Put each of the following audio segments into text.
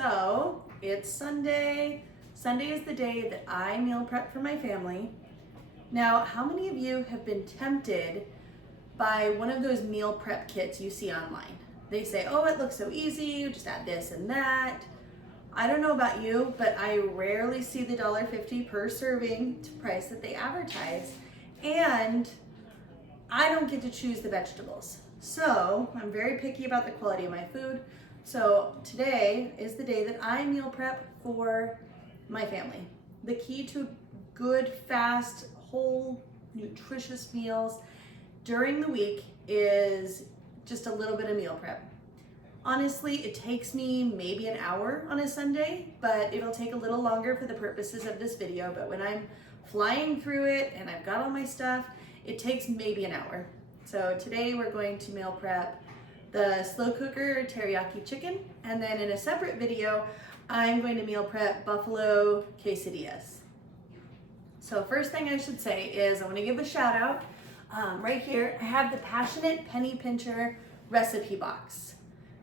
So it's Sunday. Sunday is the day that I meal prep for my family. Now, how many of you have been tempted by one of those meal prep kits you see online? They say, oh, it looks so easy, you just add this and that. I don't know about you, but I rarely see the $1.50 per serving price that they advertise. And I don't get to choose the vegetables. So I'm very picky about the quality of my food. So today is the day that I meal prep for my family. The key to good, fast, whole, nutritious meals during the week is just a little bit of meal prep. Honestly, it takes me maybe an hour on a Sunday, but it'll take a little longer for the purposes of this video. But when I'm flying through it and I've got all my stuff, it takes maybe an hour. So today we're going to meal prep the slow cooker teriyaki chicken, and then in a separate video, I'm going to meal prep buffalo quesadillas. So first thing I should say is I want to give a shout out. Right here, I have the Passionate Penny Pincher recipe box.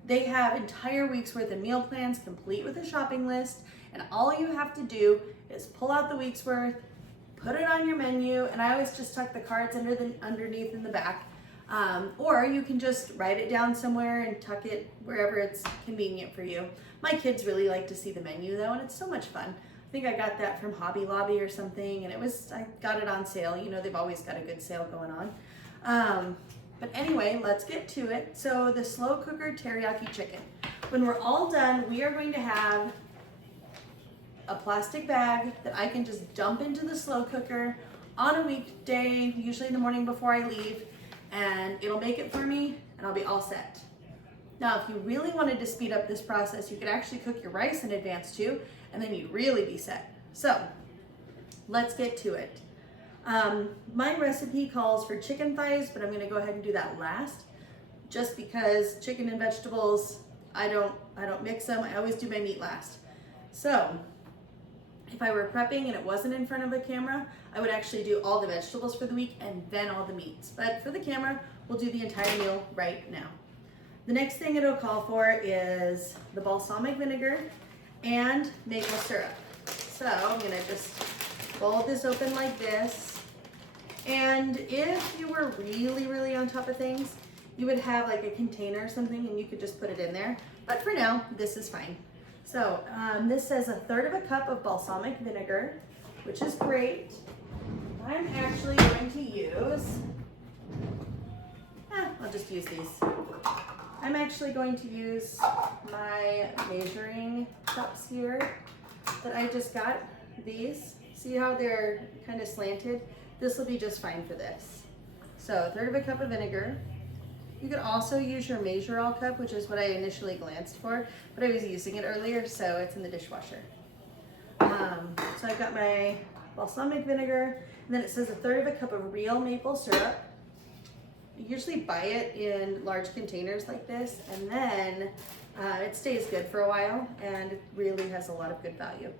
They have entire week's worth of meal plans complete with a shopping list, and all you have to do is pull out the week's worth, put it on your menu, and I always just tuck the cards underneath in the back. Or you can just write it down somewhere and tuck it wherever it's convenient for you. My kids really like to see the menu though, and it's so much fun. I think I got that from Hobby Lobby or something, and I got it on sale. You know, they've always got a good sale going on. But anyway, let's get to it. So the slow cooker teriyaki chicken. When we're all done, we are going to have a plastic bag that I can just dump into the slow cooker on a weekday, usually in the morning before I leave, and it'll make it for me and I'll be all set. Now, if you really wanted to speed up this process, you could actually cook your rice in advance too, and then you'd really be set. So let's get to it. My recipe calls for chicken thighs, but I'm gonna go ahead and do that last, just because chicken and vegetables, I don't mix them. I always do my meat last. So if I were prepping and it wasn't in front of a camera, I would actually do all the vegetables for the week and then all the meats. But for the camera, we'll do the entire meal right now. The next thing it'll call for is the balsamic vinegar and maple syrup. So I'm gonna just fold this open like this. And if you were really, really on top of things, you would have like a container or something and you could just put it in there. But for now, this is fine. So this says 1/3 cup of balsamic vinegar, which is great. I'm actually going to use, I'll just use these. I'm actually going to use my measuring cups here that I just got, these. See how they're kind of slanted? This will be just fine for this. So 1/3 cup of vinegar. You could also use your Measure All cup, which is what I initially glanced for, but I was using it earlier, so it's in the dishwasher. So I've got my balsamic vinegar, and then it says 1/3 cup of real maple syrup. You usually buy it in large containers like this, and then it stays good for a while, and it really has a lot of good value.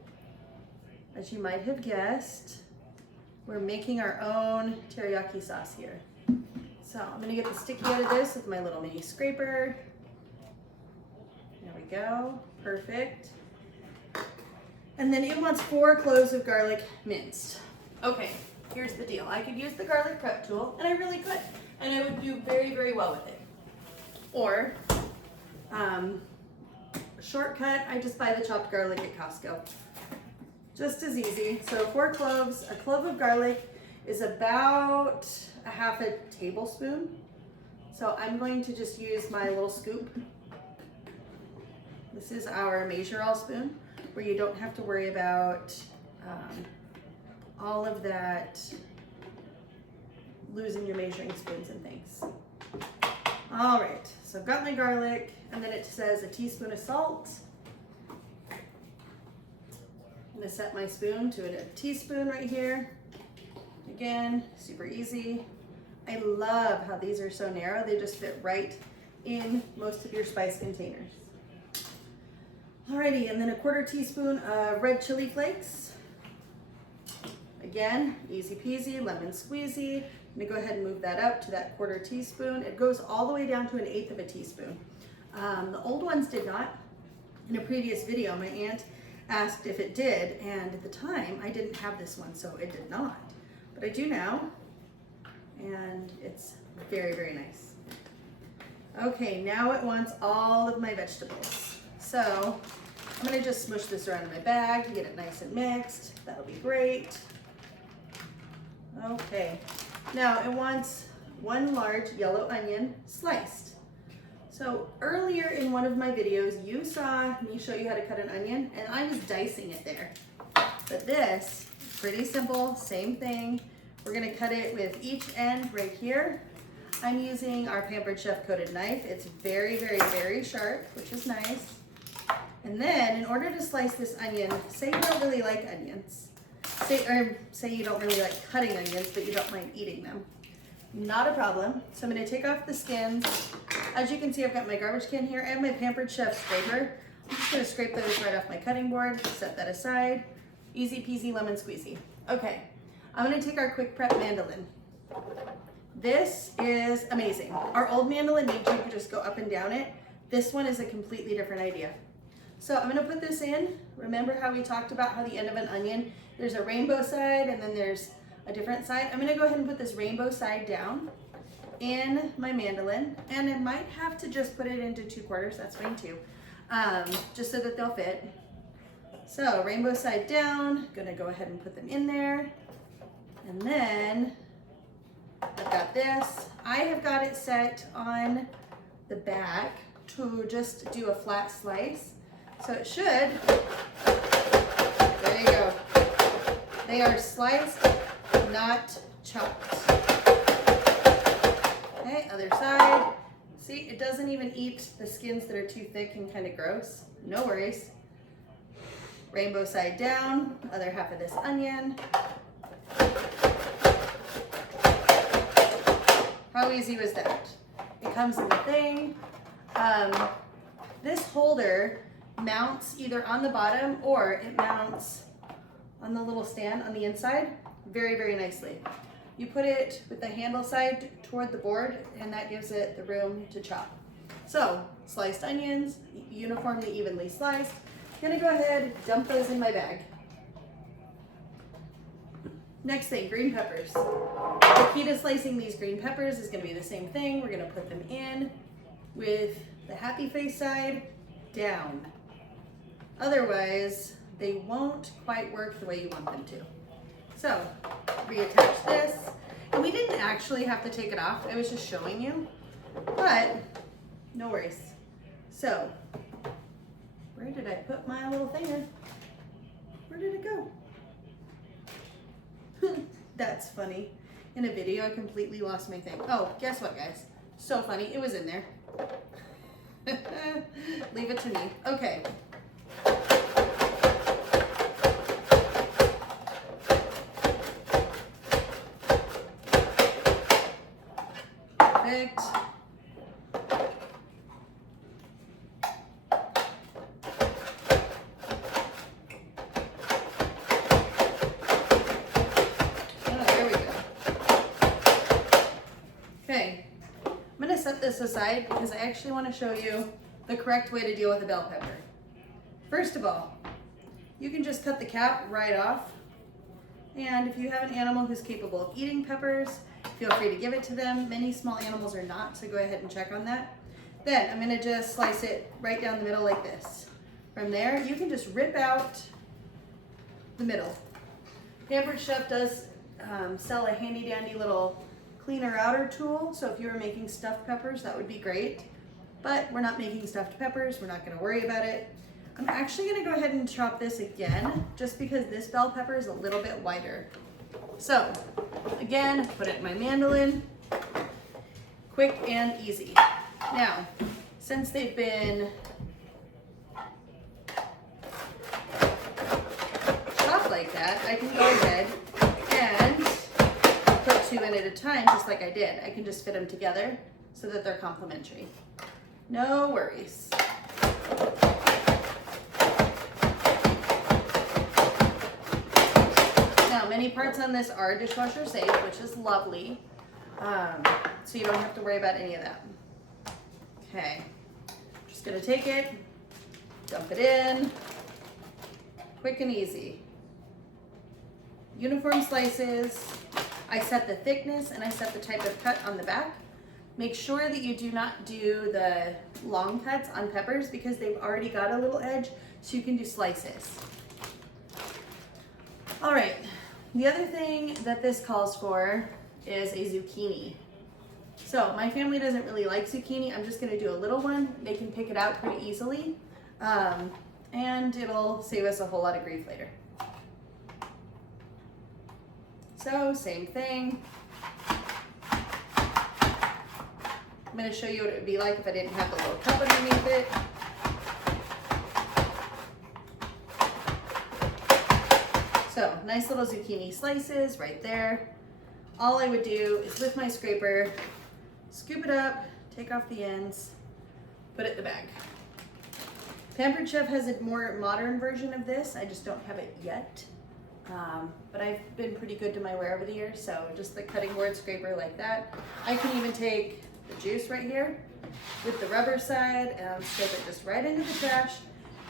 As you might have guessed, we're making our own teriyaki sauce here. So I'm gonna get the sticky out of this with my little mini scraper. There we go, perfect. And then it wants 4 cloves of garlic minced. Okay, here's the deal. I could use the garlic prep tool, and I really could, and I would do very, very well with it. Or, shortcut, I just buy the chopped garlic at Costco. Just as easy. So 4 cloves, a clove of garlic is about a 1/2 tablespoon. So I'm going to just use my little scoop. This is our Measure All spoon, where you don't have to worry about all of that, losing your measuring spoons and things. All right, so I've got my garlic, and then it says a teaspoon of salt. I'm gonna set my spoon to a teaspoon right here. Again, super easy. I love how these are so narrow. They just fit right in most of your spice containers. Alrighty, and then a 1/4 teaspoon of red chili flakes. Again, easy peasy, lemon squeezy. I'm gonna go ahead and move that up to that 1/4 teaspoon. It goes all the way down to 1/8 of a teaspoon. The old ones did not. In a previous video, my aunt asked if it did, and at the time I didn't have this one, so it did not. But I do now, and it's very, very nice. Okay, now it wants all of my vegetables. So I'm gonna just smush this around in my bag to get it nice and mixed. That'll be great. Okay, now it wants 1 large yellow onion sliced. So earlier in one of my videos, you saw me show you how to cut an onion, and I was dicing it there. But this, pretty simple, same thing. We're gonna cut it with each end right here. I'm using our Pampered Chef coated knife. It's very, very, very sharp, which is nice. And then in order to slice this onion, say you don't really like onions, say you don't really like cutting onions, but you don't mind eating them. Not a problem. So I'm gonna take off the skins. As you can see, I've got my garbage can here and my Pampered Chef scraper. I'm just gonna scrape those right off my cutting board, set that aside. Easy peasy lemon squeezy. Okay, I'm gonna take our quick prep mandolin. This is amazing. Our old mandolin made you could just go up and down it. This one is a completely different idea. So I'm gonna put this in. Remember how we talked about how the end of an onion, there's a rainbow side and then there's a different side. I'm gonna go ahead and put this rainbow side down in my mandolin, and I might have to just put it into 2/4, that's fine too, just so that they'll fit. So rainbow side down, gonna go ahead and put them in there. And then I've got this. I have got it set on the back to just do a flat slice. So it should, there you go. They are sliced, not chopped. Okay, other side. See, it doesn't even eat the skins that are too thick and kind of gross. No worries. Rainbow side down, other half of this onion. How easy was that? It comes in the thing. This holder mounts either on the bottom or it mounts on the little stand on the inside very, very nicely. You put it with the handle side toward the board, and that gives it the room to chop. So, sliced onions, uniformly evenly sliced. I'm gonna go ahead, dump those in my bag. Next thing, green peppers. The key to slicing these green peppers is gonna be the same thing. We're gonna put them in with the happy face side down. Otherwise, they won't quite work the way you want them to. So, reattach this. And we didn't actually have to take it off. I was just showing you, but no worries. So, where did I put my little finger? Where did it go? That's funny. In a video, I completely lost my thing. Oh, guess what, guys? So funny. It was in there. Leave it to me. Okay. Perfect. Okay, I'm gonna set this aside because I actually want to show you the correct way to deal with a bell pepper. First of all, you can just cut the cap right off. And if you have an animal who's capable of eating peppers, feel free to give it to them. Many small animals are not, so go ahead and check on that. Then I'm gonna just slice it right down the middle like this. From there, you can just rip out the middle. Pampered Chef does sell a handy dandy little cleaner outer tool, so if you were making stuffed peppers, that would be great. But we're not making stuffed peppers, we're not gonna worry about it. I'm actually gonna go ahead and chop this again, just because this bell pepper is a little bit wider. So, again, put it in my mandolin, quick and easy. Now, since they've been chopped like that, I can go ahead and put 2 in at a time, just like I did. I can just fit them together so that they're complementary. No worries. Now, many parts on this are dishwasher safe, which is lovely. So you don't have to worry about any of that. Okay, just gonna take it, Dump it in. Quick and easy. Uniform slices. I set the thickness and I set the type of cut on the back. Make sure that you do not do the long cuts on peppers because they've already got a little edge, so you can do slices. All right, the other thing that this calls for is a zucchini. So my family doesn't really like zucchini. I'm just gonna do a little one. They can pick it out pretty easily, and it'll save us a whole lot of grief later. So same thing. I'm going to show you what it would be like if I didn't have the little cup underneath it. So nice little zucchini slices right there. All I would do is with my scraper, scoop it up, take off the ends, put it in the bag. Pampered Chef has a more modern version of this. I just don't have it yet. But I've been pretty good to my wear over the years, so just the cutting board scraper like that. I can even take the juice right here with the rubber side and scrape it just right into the trash,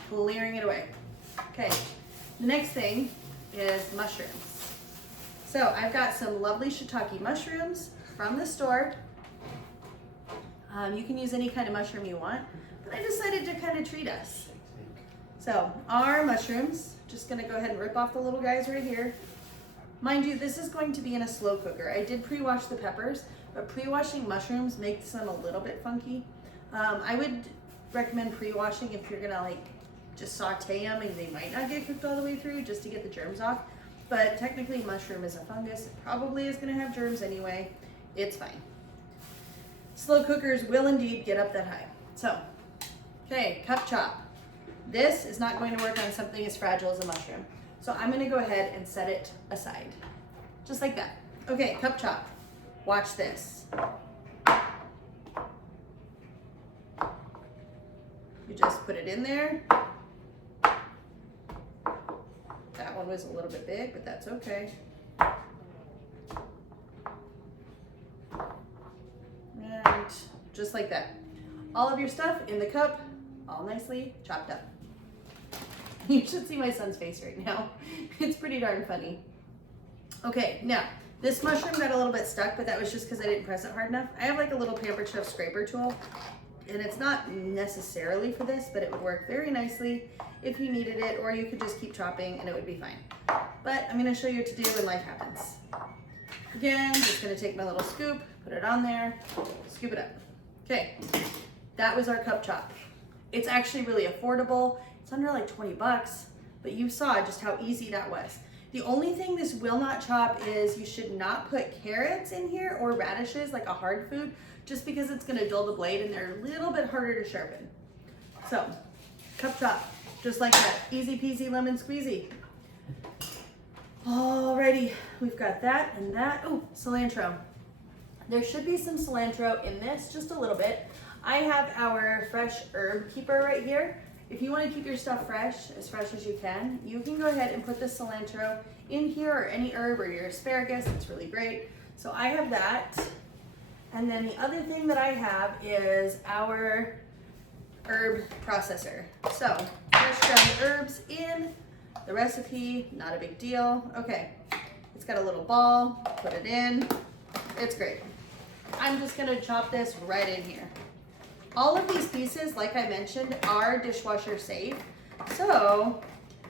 clearing it away. Okay, the next thing is mushrooms. So I've got some lovely shiitake mushrooms from the store. You can use any kind of mushroom you want, but I decided to kind of treat us. So our mushrooms, just gonna go ahead and rip off the little guys right here. Mind you, this is going to be in a slow cooker. I did pre-wash the peppers, but pre-washing mushrooms makes them a little bit funky. I would recommend pre-washing if you're gonna like just saute them and they might not get cooked all the way through just to get the germs off. But technically mushroom is a fungus. It probably is gonna have germs anyway. It's fine. Slow cookers will indeed get up that high. So, okay, cup chop. This is not going to work on something as fragile as a mushroom. So I'm gonna go ahead and set it aside. Just like that. Okay, cup chop. Watch this. You just put it in there. That one was a little bit big, but that's okay. And just like that. All of your stuff in the cup, all nicely chopped up. You should see my son's face right now. It's pretty darn funny. Okay, now, this mushroom got a little bit stuck, but that was just because I didn't press it hard enough. I have like a little Pampered Chef scraper tool, and it's not necessarily for this, but it would work very nicely if you needed it, or you could just keep chopping and it would be fine. But I'm gonna show you what to do when life happens. Again, just gonna take my little scoop, put it on there, scoop it up. Okay, that was our cup chop. It's actually really affordable. It's under like 20 bucks, but you saw just how easy that was. The only thing this will not chop is you should not put carrots in here or radishes, like a hard food, just because it's gonna dull the blade and they're a little bit harder to sharpen. So, cup chop, just like that. Easy peasy lemon squeezy. Alrighty, we've got that and that. Oh, cilantro. There should be some cilantro in this, just a little bit. I have our fresh herb keeper right here. If you want to keep your stuff fresh as you can go ahead and put the cilantro in here, or any herb, or your asparagus. It's really great. So I have that. And then the other thing that I have is our herb processor. So fresh ground herbs in the recipe, not a big deal. Okay, it's got a little ball, put it in. It's great. I'm just gonna chop this right in here. All of these pieces, like I mentioned, are dishwasher safe. So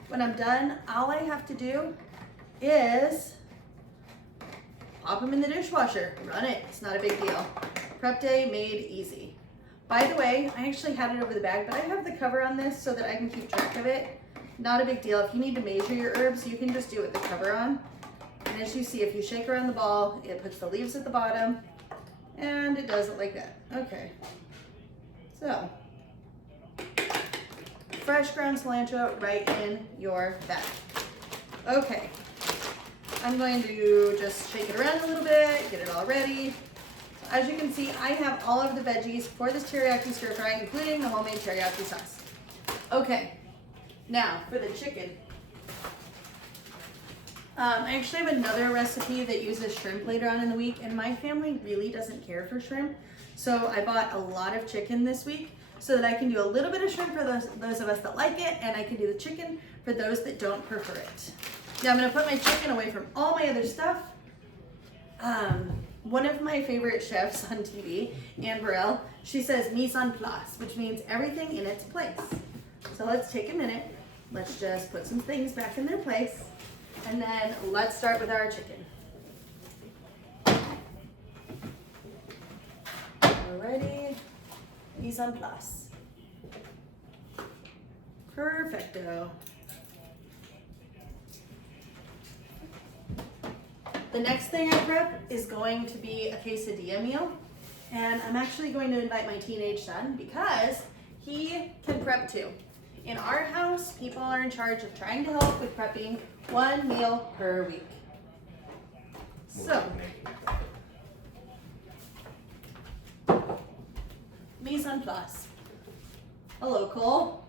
when I'm done, all I have to do is pop them in the dishwasher, run it. It's not a big deal. Prep day made easy. By the way, I actually had it over the bag, but I have the cover on this so that I can keep track of it. Not a big deal. If you need to measure your herbs, you can just do it with the cover on. And as you see, if you shake around the ball, it puts the leaves at the bottom, and it does it like that. Okay. So, fresh ground cilantro right in your bag. Okay, I'm going to just shake it around a little bit, get it all ready. As you can see, I have all of the veggies for this teriyaki stir fry, including the homemade teriyaki sauce. Okay, now for the chicken. I actually have another recipe that uses shrimp later on in the week, and my family really doesn't care for shrimp. So I bought a lot of chicken this week. so that I can do a little bit of shrimp for those of us that like it, and I can do the chicken for those that don't prefer it. Now I'm gonna put my chicken away from all my other stuff. One of my favorite chefs on TV, Anne Burrell, she says mise en place, which means everything in its place. So let's take a minute. Let's just put some things back in their place, and then let's start with our chicken. Alrighty, mise en place. Perfecto. The next thing I prep is going to be a quesadilla meal, and I'm actually going to invite my teenage son because he can prep too. In our house, people are in charge of trying to help with prepping 1 meal per week. So, mise en place. Hello, Cole.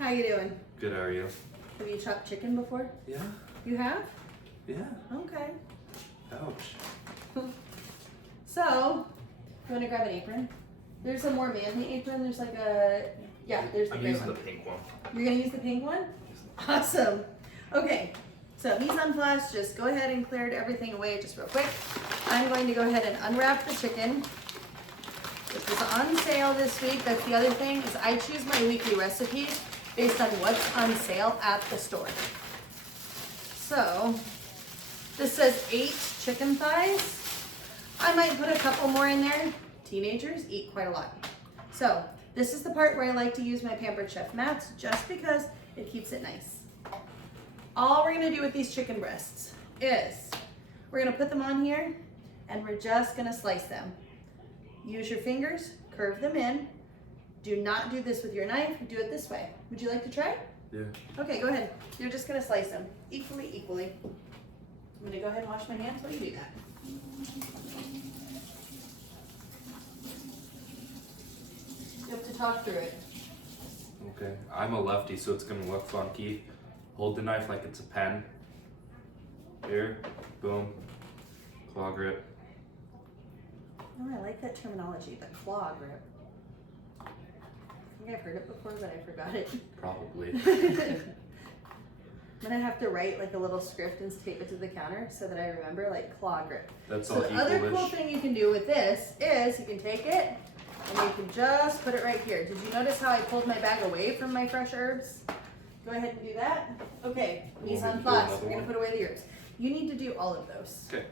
How you doing? Good, how are you? Have you chopped chicken before? Yeah. You have? Yeah. Okay. Ouch. So, you want to grab an apron? There's a more manly apron. There's like a, yeah, there's the I'm gray using one. the pink one. You're going to use the pink one? Awesome. Okay, so mise en place, just go ahead and clear everything away just real quick. I'm going to go ahead and unwrap the chicken. This is on sale this week. That's the other thing, is I choose my weekly recipes based on what's on sale at the store. So, this says 8 chicken thighs. I might put a couple more in there. Teenagers eat quite a lot. So, this is the part where I like to use my Pampered Chef mats just because it keeps it nice. All we're gonna do with these chicken breasts is we're gonna put them on here and we're just gonna slice them. Use your fingers, curve them in. Do not do this with your knife, do it this way. Would you like to try? Yeah. Okay, go ahead. You're just gonna slice them equally. I'm gonna go ahead and wash my hands while you do that. You have to talk through it. Okay. I'm a lefty, so it's gonna look funky. Hold the knife like it's a pen. Here. Boom. Claw grip. Oh, I like that terminology, the claw grip. I think I've heard it before, but I forgot it. Probably. I'm gonna have to write like a little script and tape it to the counter so that I remember, like claw grip. That's So all the other equal-ish. cool thing you can do with this is you can take it and you can just put it right here. Did you notice how I pulled my bag away from my fresh herbs? Go ahead and do that. Okay, mise en place. We're gonna put away the herbs. You need to do all of those. Okay.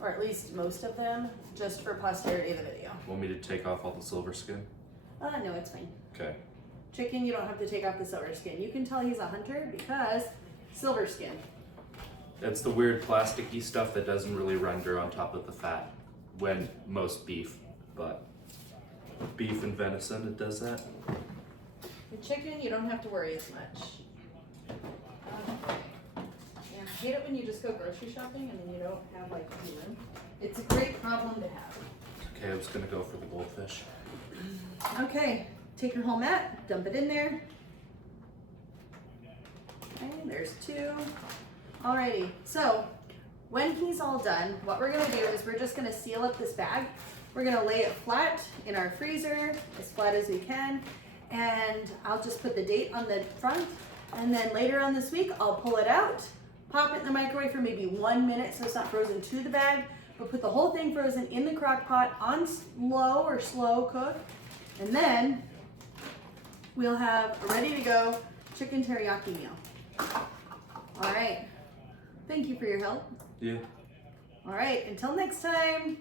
Or at least most of them, just for posterity of the video. Want me to take off all the silver skin? No, it's fine. Okay. Chicken, you don't have to take off the silver skin. You can tell he's a hunter because silver skin. That's the weird plasticky stuff that doesn't really render on top of the fat when most beef, but beef and venison, it does that. The chicken, you don't have to worry as much. And I hate it when you just go grocery shopping and then you don't have like any room. It's a great problem to have. Okay, I was gonna go for the goldfish. Okay, take your whole mat, dump it in there. Okay, there's 2. Alrighty, so when he's all done, what we're gonna do is we're just gonna seal up this bag. We're gonna lay it flat in our freezer, as flat as we can, and I'll just put the date on the front, and then later on this week, I'll pull it out, pop it in the microwave for maybe 1 minute so it's not frozen to the bag, but put the whole thing frozen in the crock pot on low or slow cook, and then we'll have a ready to go chicken teriyaki meal. All right, thank you for your help. Yeah. All right, until next time.